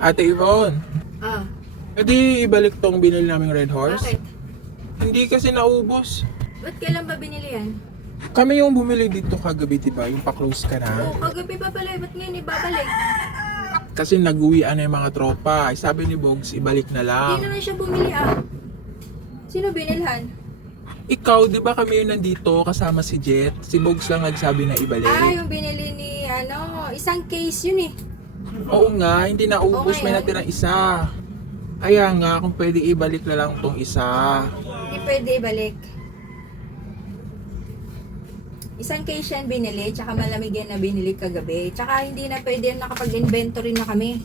Ate Yvonne, Ah, edi ibalik tong binili naming Red Horse? bakit? Hindi kasi naubos. Ba't kailan ba binili yan? Kami yung bumili dito kagabi, diba? Yung pa-close ka na. Oo, kagabi pa pala. Ba't ngayon ibabalik? Kasi nag-uwian na yung mga tropa. Ay, sabi ni Bogs, ibalik na lang. Hindi naman siya bumili Sino binilhan? Ikaw, di ba kami yung nandito kasama si Jet? Si Bogs lang nagsabi na ibalik. Yung binili ni isang case yun eh. Oo nga, hindi naubos. Oo May nga, natirang isa. Kaya nga, kung pwede ibalik na lang tong isa. Hindi pwede ibalik. Isang case yan binili, tsaka malamig yan na binili kagabi. Tsaka hindi na pwede yan, nakapag-inventory na kami.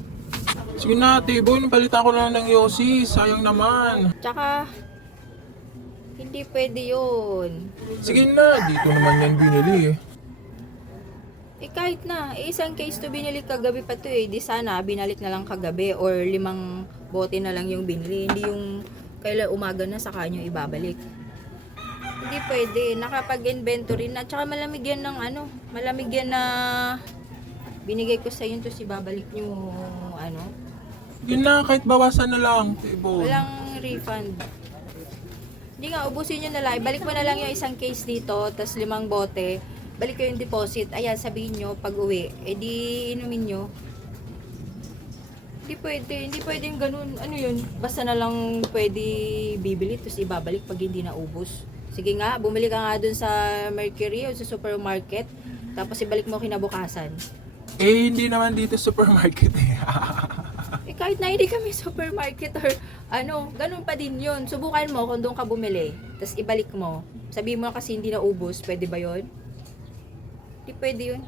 Sige na, Tibon, palitan ko na lang ng Yossi. Sayang naman. Tsaka, hindi pwede yun. Sige na, dito naman yan binili eh. Kahit na, isang case to binili kagabi pa to eh. Di sana, binalik na lang kagabi or 5 bote na lang yung binili. Hindi yung kailan umaga na saka nyo ibabalik. Hindi pwede. Nakapag-inventory na. Tsaka malamig yan ng malamig yan na binigay ko sa yun to si babalik nyo Yun na, kahit bawasan na lang, Tibon. walang refund. Hindi nga, ubusin nyo na lang. Ibalik mo na lang yung isang case dito, tas 5 bote. Balik ko yung deposit. Ayan, sabihin nyo pag uwi. Di inumin nyo. Hindi pwede yung ganun. Ano yun? Basta na lang pwede bibili, tapos ibabalik pag hindi naubos. Sige nga, bumili ka nga dun sa Mercury o sa supermarket, tapos ibalik mo kinabukasan. Eh, hindi naman dito supermarket eh. Kahit na hindi kami supermarket or ganun pa din yun. Subukan mo kung doon ka bumili, tapos ibalik mo. Sabihin mo kasi hindi naubos, pwede ba yun? Hindi pwede yun.